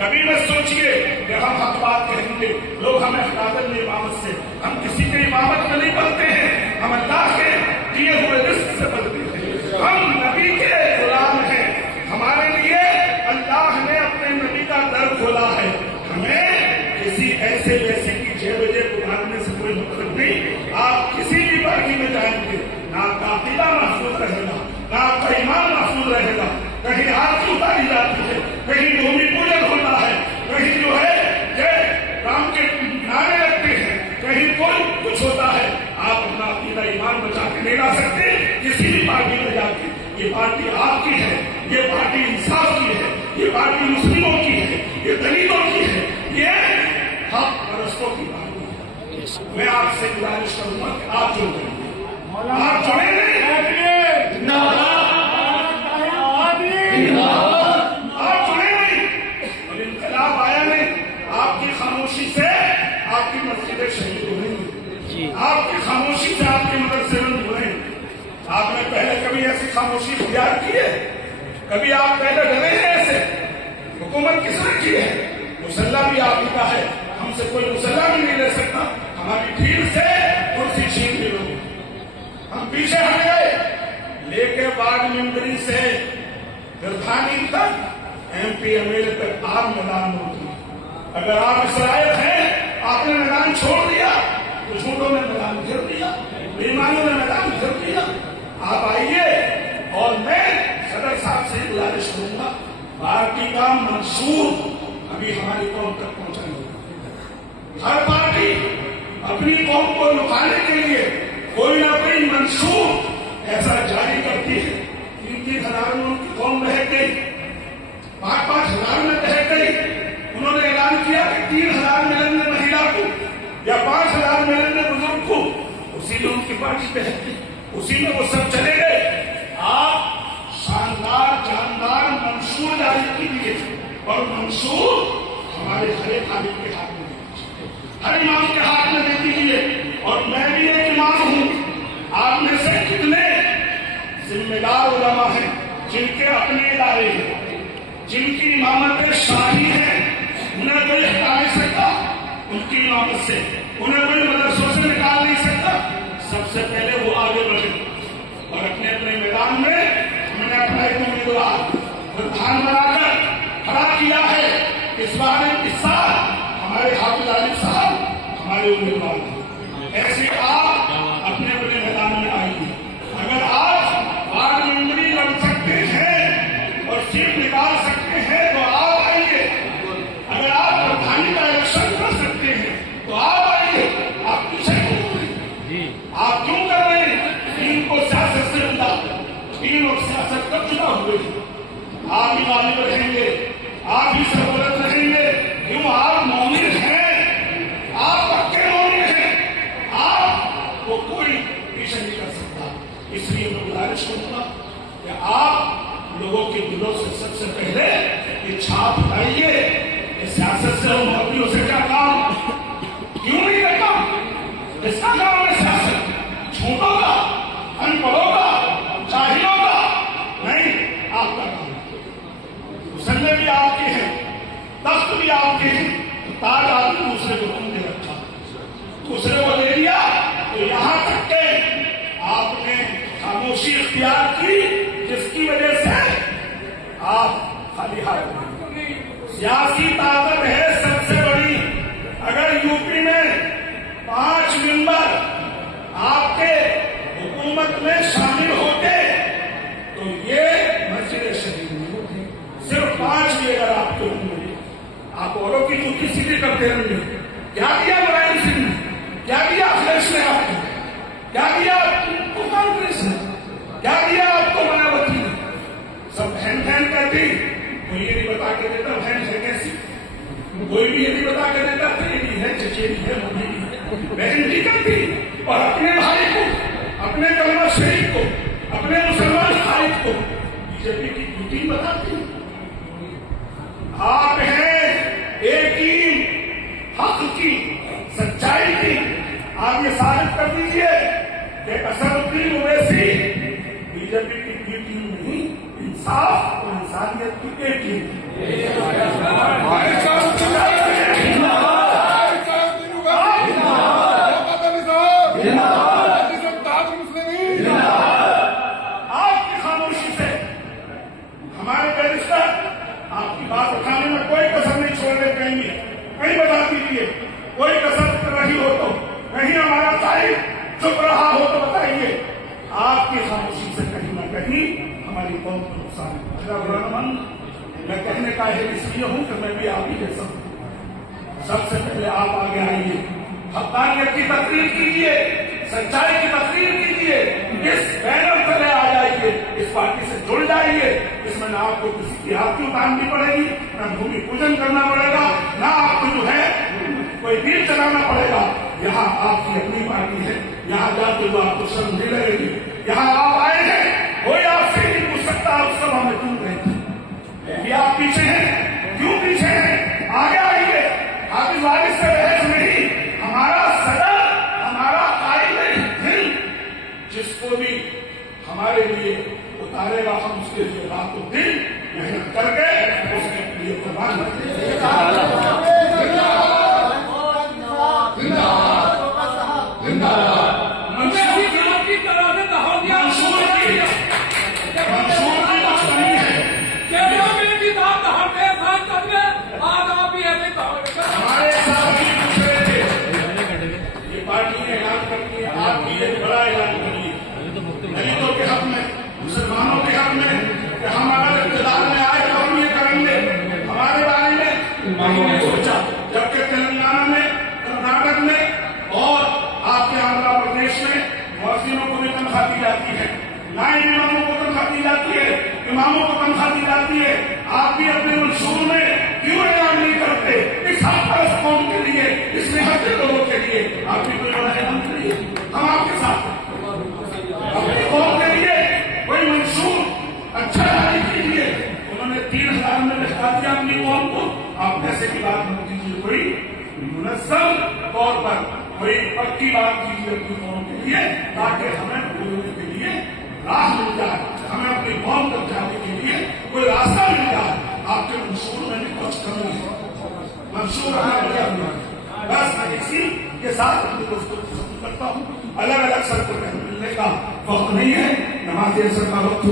کبھی مت سوچیے کہ ہم حق بات کہیں گے لوگ ہمیں ہٹا دیں گے امامت سے. ہم کسی کے امامت میں نہیں پڑھتے ہیں, ہم اللہ کے دیے ہوئے رزق سے پڑھتے ہیں. ہم نبی کے غلام ہیں. ہمارے لیے اللہ نے اپنے نبی کا در کھولا ہے. ہمیں کسی ایسے ویسے کی 6 بجے گزارنے سے کوئی مطلب نہیں. آپ کسی بھی پارٹی میں جائیں گے, نہ آپ کا عقیدہ محفوظ رہے گا, نہ آپ کا ایمان محفوظ رہے گا. کہیں آرتی اتاری جاتی ہے, کہیں بھومی پوجن ہوتا ہے, کہیں جو ہے رام کے نعرے رکھتے ہیں, کہیں کوئی کچھ ہوتا ہے. آپ اپنا عقیدہ ایمان بچا کے نہیں لا سکتے کسی بھی پارٹی میں جا کے. یہ پارٹی آپ کی ہے, یہ پارٹی انصاف کی ہے, یہ پارٹی مسلموں کی ہے, یہ دلتوں کی ہے, یہ حق پرستوں کی پارٹی ہے. میں آپ سے گزارش کروں گا کہ آپ جو کریں آپ جڑے نہیں, آپ جڑے نہیں. اور انقلاب آیا نہیں, آپ کی خاموشی سے آپ کی مسجدیں شہید ہو رہی ہیں, آپ کی خاموشی سے آپ کے مدرسے بند ہو رہے ہیں. آپ نے پہلے کبھی ایسی خاموشی اختیار کی ہے؟ کبھی آپ پہلے ڈرے ہیں ایسے؟ حکومت کس نے کی ہے؟ مسلح بھی آپ ہی کا ہے, ہم سے کوئی مسلح بھی نہیں لے سکتا. ہماری بھیڑ سے کرسی چھین لی لوگ, ہم پیچھے ہٹ گئے. لے کے بعد ممبری سے گردھانی تک M P M L A تک آپ میدان میں اتری. اگر آپ اسرائیل ہیں, آپ نے میدان چھوڑ دیا تو جھوٹوں نے میدان گھر دیا, بےایمانوں نے میدان گھر دیا. آپ آئیے, اور میں صدر صاحب سے گزارش کروں گا پارٹی کا منشور ابھی ہماری قوم تک پہنچانے ہوگا. ہر پارٹی اپنی قوم کو لکھانے کے لیے کوئی نہ کوئی منشور ایسا جاری کرتی ہے. 3,000 میں ان کی قوم رہ گئی, 5,000 میں رہ گئی. انہوں نے اعلان کیا کہ 3,000 ملیں گے مہیلا کو یا 5,000 ملیں گے بزرگ کو. اسی میں ان کی پارٹی رہتی, اسی میں وہ سب چلے گئے. آپ شاندار جاندار منشور جاری کیجیے, اور منشور ہمارے ہر ایک عالم کے ہاتھ میں دیجیے, ہر امام کے ہاتھ میں دے دیجیے. اور میں بھی ایک امام ہوں. آپ میں سے کتنے ذمہ دار علماء ہیں جن کے اپنے ادارے ہیں, جن کی امامت شاہی ہے, انہیں کوئی ہٹا نہیں سکتا ان کی امامت سے, انہیں کوئی مدرسوں سے نکال نہیں سکتا. سب سے پہلے وہ آگے بڑھے اور اپنے اپنے میدان میں ہم نے اپنا ایک امیدوار پردھان بنا کر کھڑا کیا ہے. اس بار اس سال ہمارے حافظ علی صاحب ہمارے امیدوار ہیں. ایسے آپ اپنے اپنے میدان میں آئیے. اگر آپ وارڈ ممبری لڑ سکتے ہیں اور سیٹ نکال سکتے ہیں تو آپ آئیے. اگر آپ پردھانی کا الیکشن کر سکتے ہیں تو آپ آئیے. آپ پیچھے آپ کیوں کر رہے ہیں؟ دین کو سیاست سے جدا, دین اور سیاست کب جدا ہوئے؟ آپ ہی غالب رہیں گے, آپ ہی سربلند رہیں گے. کیوں؟ آپ مومن ہیں, آپ پکے مومن ہیں, آپ کو کوئی پیچھے نہیں کر سکتا. اس لیے میں گزارش کروں گا کہ آپ لوگوں کے دلوں سے سب سے پہلے یہ چھاپ ہٹائیے. سیاست سے اور مولویوں سے کیا کام؟ کیوں نہیں کرتا؟ اس کا کام ہے سیاست. جھوٹوں کا, ان پڑھوں کا, جاہلوں کا نہیں, آپ کا کام. مسلح بھی آپ کے ہیں, تخت بھی آپ کے ہیں, تاج آپ نے دوسرے کو تم نے رکھا, دوسرے کو لے لیا. تو یہاں تک کہ آپ نے خاموشی اختیار کی جس کی وجہ سے آپ خالی ہاتھ ہوئے. سیاسی طاقت ہے سب سے بڑی. اگر یو پی میں 5 ممبر آپ کے حکومت میں شامل ہوتے تو یہ مسجد شریف نہیں ہوتی. صرف 5 بھی اگر آپ کے ہوئے, آپ اوروں کی جوتی سیدھی کرتے رہیں گے. کیا کیا ملائم سنگھ نے, کیا کیا اکھلیش نے, آپ کو کیا کیا آپ کو کانگریس نے, کیا کیا آپ کو مایاوتی نے؟ سب بہن بہن کرتی. کوئی یہ نہیں بتا کے دیتا بہن ہے کیسی, کوئی بھی یہ نہیں بتا کے دیتا تیری ہے, چچیری ہے, ممی ہے. بہن بھی کرتی. اور اپنے بھائی کو, اپنے کلمہ شریف کو, اپنے مسلمان بھائی کو بی جے پی کی ڈیوٹی بتاتی. آپ ہیں ایک ٹیم حق کی, سچائی کی. آپ یہ ثابت کر دیجیے کہ اسدالدین اویسی بی جے پی کی ڈیوٹی نہیں, انصاف اور انسانیت کی ایک ٹیم. کوئی کسر رہی ہو تو کہیں ہمارا قائد چپ رہا ہو تو بتائیے. آپ کی خاموشی سے کہیں نہ کہیں ہماری قوم کو نقصان ہے. میرا برا من میں کہنے کا ہے اس لیے ہوں کہ میں بھی آپ ہی جیسا ہوں. سب سے پہلے آپ آگے آئیے, حقانیت کی تقریر کیجیے, سچائی کی تقریر کیجیے, اس بینر تلے آ جائیے, اس پارٹی سے جڑ جائیے. اس میں نہ آپ کو کسی کی ہاتھ اتارنی پڑے گی, نہ بھومی پوجن کرنا پڑے گا, نہ آپ کو جو ہے کوئی تیر چلانا پڑے گا. یہاں آپ کی اپنی پارٹی ہے, یہاں جا کے جو آپ کو شرم نہیں لگے گی. یہاں آپ آئے ہیں, کوئی آپ سے نہیں پوچھ سکتا آپ سب ہمیں کیوں رہے ہیں, آپ پیچھے ہیں, کیوں پیچھے ہیں, آگے آئیے. حافظ والد سے بحث نہیں, ہمارا صدر, ہمارا قائد ہند جس کو بھی ہمارے لیے اتارے گا, ہم اس کے لیے رات و دن محنت کر کے اس کے لیے قربان دلتوں کے حق میں, مسلمانوں کے حق میں کہ ہم اگر اقتدار میں آئے تو ہم یہ کریں گے. ہمارے بارے میں سوچا, جبکہ تلنگانہ میں, کرناٹک میں اور آپ کے آندھرا پردیش میں مؤذنوں کو بھی تنخواہ دی جاتی ہے, نائب اماموں کو تنخواہ دی جاتی ہے, اماموں کو تنخواہ دی جاتی ہے. آپ بھی اپنے منشور میں کیوں اعلان نہیں کرتے اس حق پرست قوم کے لیے, اس نہت کے لوگوں کے لیے آپ بھی کوئی بڑا اعلان کریے. ہم آپ کے ساتھ اپنی قوم کے لیے کوئی منشور اچھا جاری کیجیے. انہوں نے 3000 میں لکھا دیا اپنی قوم کو, آپ ایسے کی بات مت کیجیے, کوئی منظم طور پر کوئی پکی بات کیجیے اپنی قوم کے لیے تاکہ ہمیں بولنے کے لیے راہ مل جائے, ہمیں اپنی قوم تک جانے کے لیے کوئی راستہ مل جائے. آپ کے منشور میں بھی کچھ کمی ہے, منشور ہمیں بڑا ہوا ہے. بس میں اسی کے ساتھ اپنی دوستوں کو ختم کرتا ہوں. الگ الگ سر کو ملنے کا وقت نہیں ہے, نماز اثر کا وقت ہوا.